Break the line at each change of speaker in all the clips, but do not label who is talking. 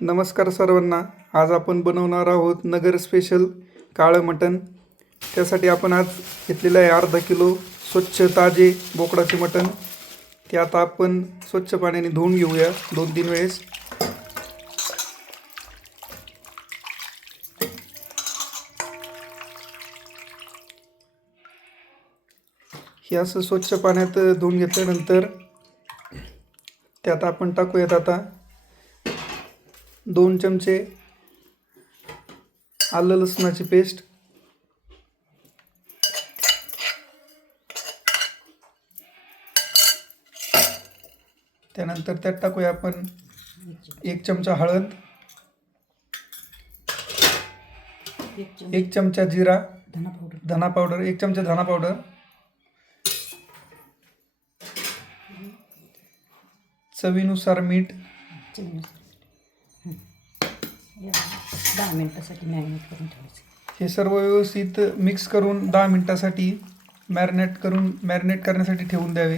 नमस्कार सर्वांना. आज आपण बनवणार आहोत नगर स्पेशल काळं मटण. त्यासाठी आपण आज घेतलेलं आहे अर्धा किलो स्वच्छ ताजे बोकडाचे मटण. ते आता आपण स्वच्छ पाण्याने धुवून घेऊया दोन तीन वेळेस. हे असं स्वच्छ पाण्यात धुवून घेतल्यानंतर त्यात आपण टाकूयात आता. दोन चमचे आलं लसणाची पेस्ट. त्यानंतर त्यात टाकूया आपण एक चमचा हळद
एक चमचा
जिरा
धना पावडर
धना पावडर एक चमचा धना पावडर चवीनुसार मीठ
दहा मिनटासाठी मॅरिनेट करून ठेवायचं.
हे सर्व व्यवस्थित मिक्स करून दहा मिनटासाठी मॅरिनेट करून मॅरिनेट करण्यासाठी ठेवून द्यावे.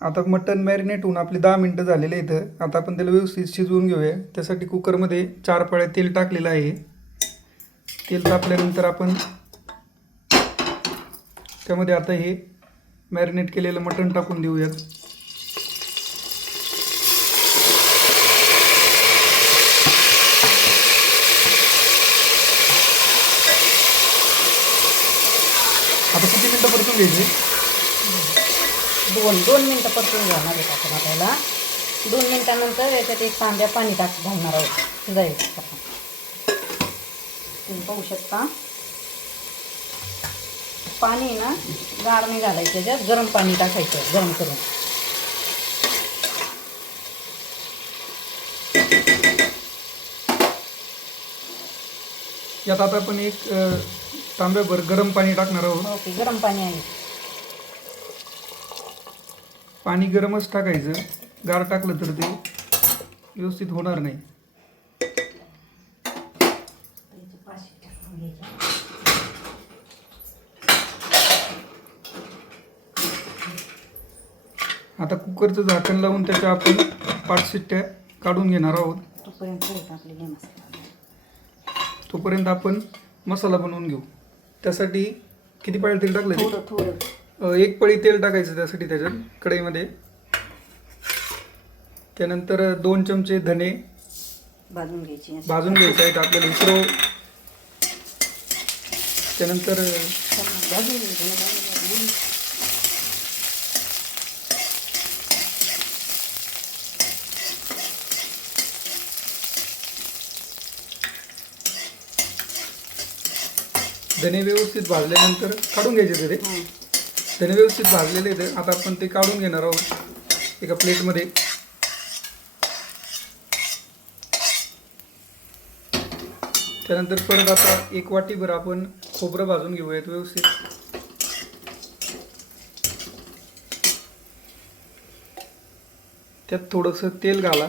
आता मटन मॅरिनेट होऊन आपले दहा मिनटं झालेले इथं आता आपण त्याला व्यवस्थित शिजवून घेऊया. त्यासाठी कुकरमध्ये चार पळ्या तेल टाकलेलं आहे. तेल तापल्यानंतर आपण त्यामध्ये आता हे मॅरिनेट केलेलं मटण टाकून देऊयात आता किती मिनटं परतून घ्यायचे
दोन दोन मिनटं परतून घ्यावणार आपण आपल्याला. दोन मिनटानंतर याच्यात एक तांब्या पाणी टाक घालणार आहोत. जाईल. तुम्ही पाहू शकता. पाणी ना गार नाही घालायचं त्याच्यात गरम पाणी टाकायचं गरम करून.
यात आता आपण एक तांब्याभर गरम पाणी टाकणार आहोत.
ओके गरम पाणी आहे.
पाणी गरमच टाकायचं. गार टाकलं तर ते व्यवस्थित होणार नाही. आता कुकरचं झाकण लावून त्याच्या आपण पाच शिट्ट्या काढून घेणार आहोत.
तोपर्यंत
आपण मसाला बनवून घेऊ. त्यासाठी किती पाहिजे तेल टाकलं ते?
थोडं थोडं.
अ, एक पळी तेल टाकायचं त्यासाठी त्याच्यात कढईमध्ये. त्यानंतर दोन चमचे धने.
भाजून घ्यायची. अशी.
भाजून घ्यायचे आहेत आपल्याला इसरो त्यानंतर
भाजून घ्यायची.
धने व्यवस्थित भाजल्यानंतर काढून घ्यायचे ते. धने व्यवस्थित भाजलेले आहेत. आता आपण ते काढून घेणार आहोत. एका प्लेटमध्ये. त्यानंतर परत आता एक वाटीभर आपण खोबरं भाजून घेऊयात व्यवस्थित. त्यात थोडंसं तेल घाला.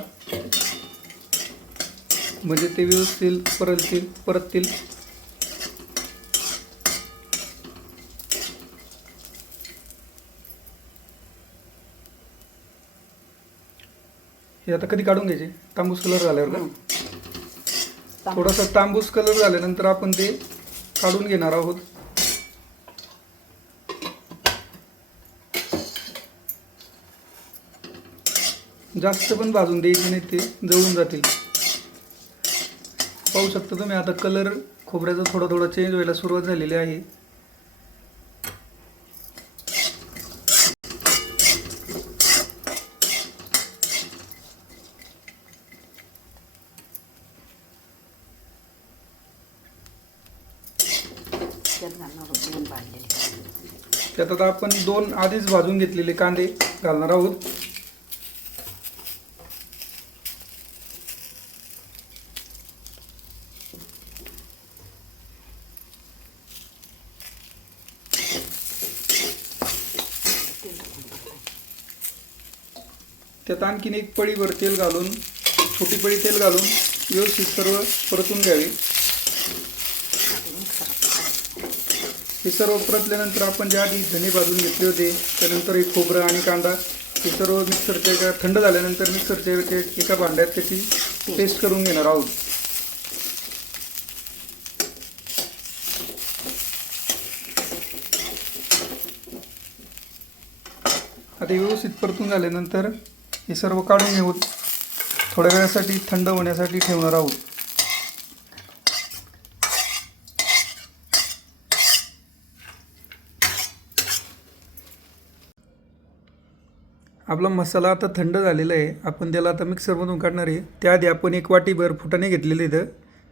म्हणजे ते व्यवस्थित परततील परततील. हे आता कधी काढून घ्यायचे? तांबूस कलर झाल्यावर का? थोडासा तांबूस कलर झाल्यानंतर आपण ते काढून घेणार आहोत. जास्त पण भाजून द्यायचे नाही ते जळून जातील. पाहू शकता तुम्ही आता कलर खोबऱ्याचा थोडा थोडा चेंज व्हायला सुरुवात झालेली आहे
त्यात घालणार आहोत दोन भाजलेले
त्यात आता आपण दोन आधीच भाजून घेतलेले कांदे घालणार आहोत. त्यात आणखीन एक पळीवर तेल घालून छोटी पळी तेल घालून व्यवस्थित सर्व परतून घ्यावे. हे सर्व परतल्यानंतर आपण जे आधी धने भाजून घेतले होते त्यानंतर हे खोबरं आणि कांदा हे सर्व मिक्सरच्या एका थंड झाल्यानंतर मिक्सरच्या एका भांड्यात त्याची पेस्ट करून घेणार आहोत. आता व्यवस्थित परतून झाल्यानंतर हे सर्व काढून घेऊत थोड्या वेळासाठी थंड होण्यासाठी ठेवणार आहोत. आपला मसाला आता थंड झालेला आहे. आपण त्याला आता मिक्सरमधून काढणार आहे. त्याआधी आपण एक वाटीभर फुटाणे घेतलेले इथं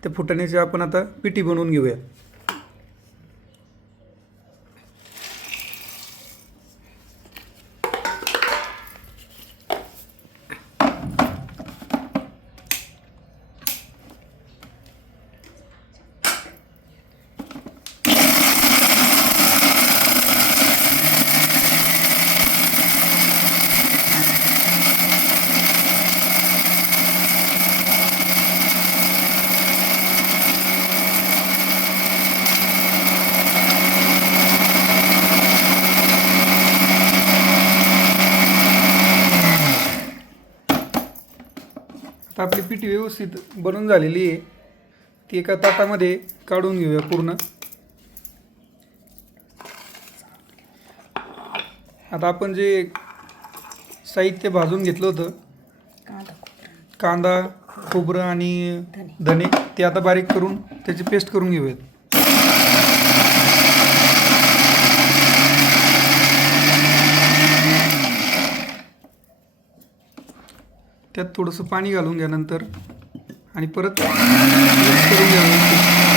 त्या फुटाण्याची आपण आता पिठी बनवून घेऊया आता आपली पिठी व्यवस्थित बनवून झालेली आहे. ती एका ताटामध्ये काढून घेऊया पूर्ण. आता आपण जे साहित्य भाजून घेतलं होतं
कांदा
खोबरं आणि.
धने
ते आता बारीक करून त्याची पेस्ट करून घेऊयात. त्यात थोडंसं पाणी घालून घ्या नंतर आणि परत करून घ्या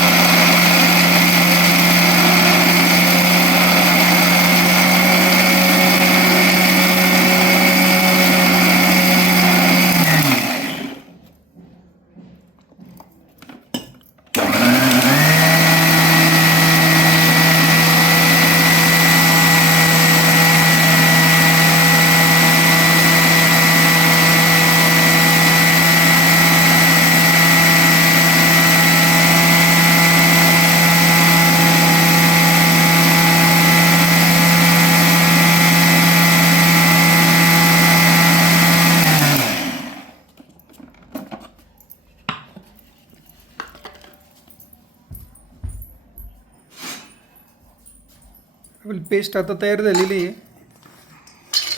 आपली पेस्ट आता तयार झालेली आहे.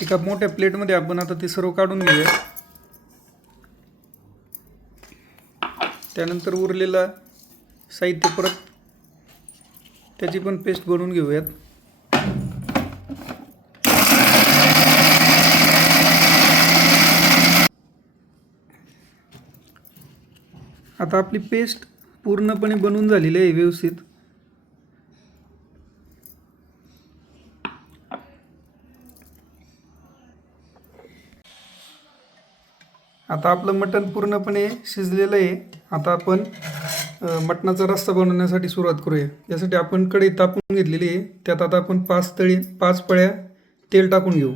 एका मोठ्या प्लेटमध्ये आपण आता ते सर्व काढून घेऊया. त्यानंतर उरलेला साहित्य परत त्याची पण पेस्ट बनवून घेऊयात. आता आपली पेस्ट पूर्णपणे बनवून झालेली आहे व्यवस्थित. आता आपलं मटण पूर्णपणे शिजलेलं आहे. आता आपण मटणाचा रस्सा बनवण्यासाठी सुरुवात करूया. यासाठी आपण कढई तापून घेतलेली आहे. त्यात आता आपण पाच तळी पाच पळ्या तेल टाकून घेऊ.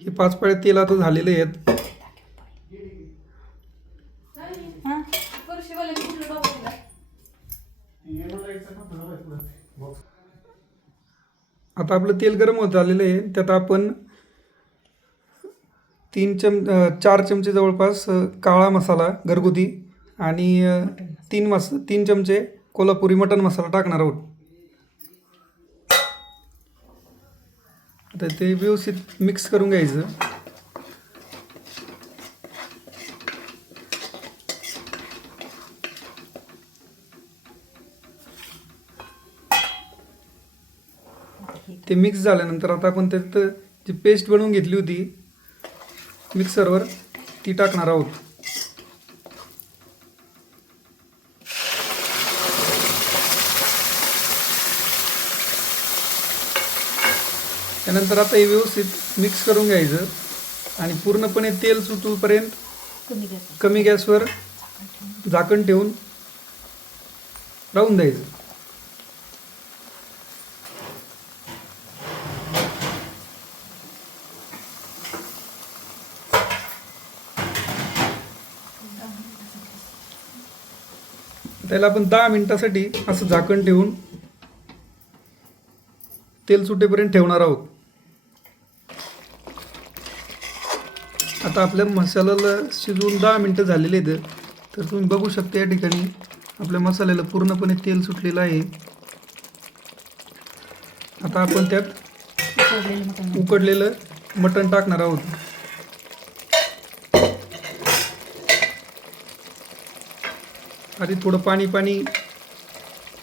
हे पाच पळ्या तेल आता झालेले आहेत. आता आपलं तेल गरम होत झालेलं आहे. त्यात आपण तीन चम चार चमचे जवळपास काळा मसाला घरगुती आणि तीन मस तीन चमचे कोल्हापुरी मटण मसाला टाकणार आहोत. आता ते व्यवस्थित मिक्स करून घ्यायचं. ते मिक्स झाल्यानंतर आता आपण त्यात जी पेस्ट बनवून घेतली होती मिक्सरवर ती टाकणार आहोत. त्यानंतर आता हे व्यवस्थित मिक्स करून घ्यायचं आणि पूर्णपणे तेल सुटूपर्यंत
कमी गॅस
कमी गॅसवर झाकण ठेवून राहून द्यायचं. त्याला आपण दहा मिनिटासाठी असं झाकण ठेवून तेल सुटेपर्यंत ठेवणार आहोत. आता आपल्या मसाल्याला शिजवून दहा मिनटं झालेले आहेत. तर तुम्ही बघू शकता या ठिकाणी आपल्या मसाल्याला पूर्णपणे तेल सुटलेलं आहे. आता आपण त्यात
उकडलेलं मटण.
टाकणार आहोत. आधी थोडं पाणी पाणी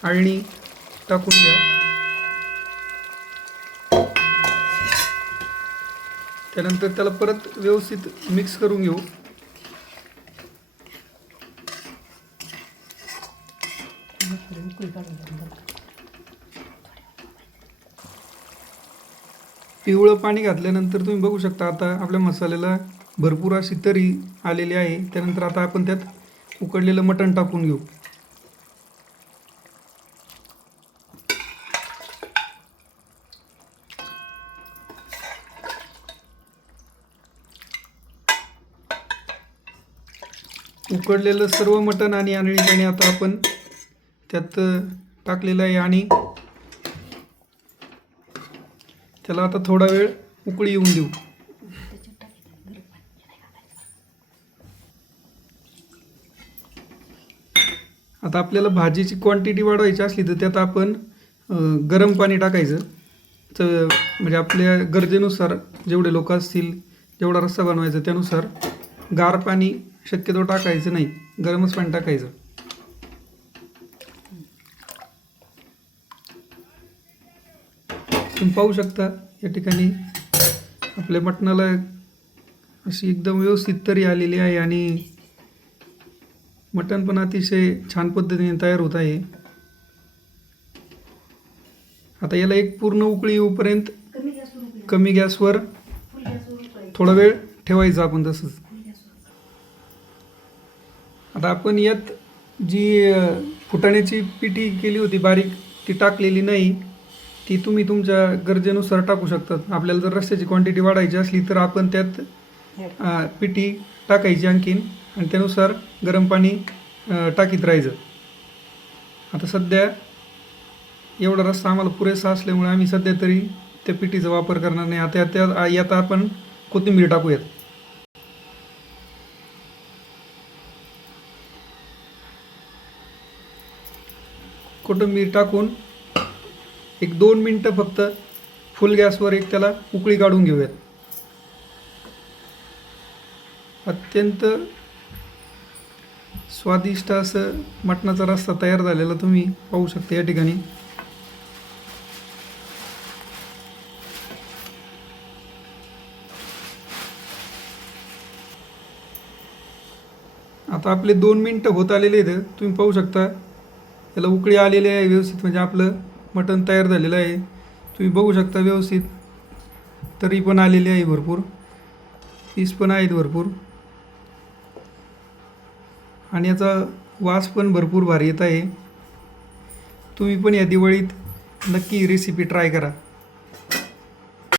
आळणी टाकून घ्या. त्यानंतर त्याला परत व्यवस्थित मिक्स करून घेऊ. पिवळं पाणी घातल्यानंतर तुम्ही बघू शकता आता आपल्या मसाल्याला भरपूर अशी तरी आलेली आहे. त्यानंतर आता आपण त्यात उकडलेलं मटण टाकून घेऊ. उकडलेलं सर्व मटण आणि आंधळी पाणी आता आपण त्यात टाकलेलं आहे आणि त्याला आता थोडा वेळ उकळी येऊन देऊ. आता आपल्याला भाजीची क्वांटिटी वाढवायची असली तर त्यात आपण गरम पाणी टाकायचं. तर म्हणजे आपल्या गरजेनुसार जेवढे लोक असतील जेवढा रस्सा बनवायचा त्यानुसार गार पाणी शक्यतो टाकायचं नाही गरमच पाणी टाकायचं. तुम्ही पाहू शकता या ठिकाणी आपल्या मटणाला अशी एकदम व्यवस्थित तरी आलेली आहे आणि मटण पण अतिशय छान पद्धतीने तयार होत आहे. आता याला एक पूर्ण उकळी येऊपर्यंत कमी गॅसवर थोडा वेळ ठेवायचं आपण तसंच. आता आपण यात जी फुटाण्याची पिठी केली होती बारीक ती टाकलेली नाही. ती तुम्ही तुमच्या गरजेनुसार टाकू शकतात. आपल्याला जर रस्त्याची क्वांटिटी वाढायची असली तर आपण त्यात पिठी टाकायची आणखीन. आणि त्यानुसार गरम पाणी टाकीत राहायचं. आता सध्या एवढा रस्ता आम्हाला पुरेसा असल्यामुळे आम्ही सध्या तरी त्या पिठीचा वापर करणार नाही. आता त्या आता आपण कोथिंबीर टाकूयात. कोथिंबीर टाकून एक दोन मिनटं फक्त फुल गॅसवर एक त्याला उकळी काढून घेऊयात. अत्यंत स्वादिष्ट असं मटणाचा रस्ता तयार झालेला तुम्ही पाहू शकता या ठिकाणी. आता आपले दोन मिनटं होत आलेले आहेत. तुम्ही पाहू शकता त्याला उकळी आलेली आहे व्यवस्थित म्हणजे आपलं मटण तयार झालेलं आहे. तुम्ही बघू शकता व्यवस्थित तरी पण आलेली आहे भरपूर. पीस पण आहेत भरपूर. आणि याचा वास पण भरपूर भारी येत आहे. तुम्ही पण या दिवाळीत नक्की रेसिपी ट्राय करा.